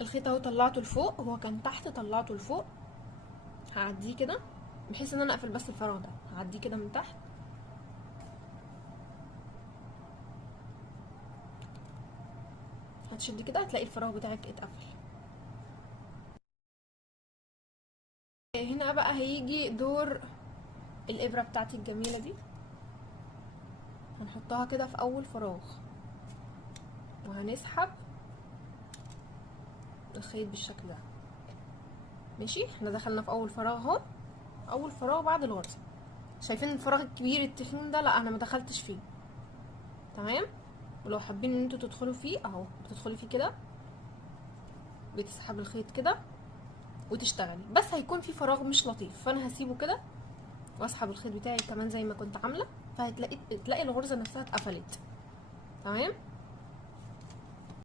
الخيط اهو طلعته لفوق، هو كان تحت طلعته لفوق. هعديه كده بحيث ان انا اقفل بس الفراغ ده، هعديه كده من تحت. هتشد كده هتلاقي الفراغ بتاعك اتقفل. هنا بقى هيجي دور الابره بتاعتي الجميله دي. هنحطها كده في اول فراغ وهنسحب الخيط بالشكل ده. ماشي، احنا دخلنا في اول فراغ اهو، اول فراغ بعد الغرزه. شايفين الفراغ الكبير التخين ده؟ لا انا ما دخلتش فيه. تمام. ولو حابين ان انتوا تدخلوا فيه اهو، بتدخلي فيه كده، بتسحب الخيط كده وتشتغلي، بس هيكون في فراغ مش لطيف، فانا هسيبه كده واسحب الخيط بتاعي كمان زي ما كنت عامله، تلاقي الغرزه نفسها اتقفلت. تمام.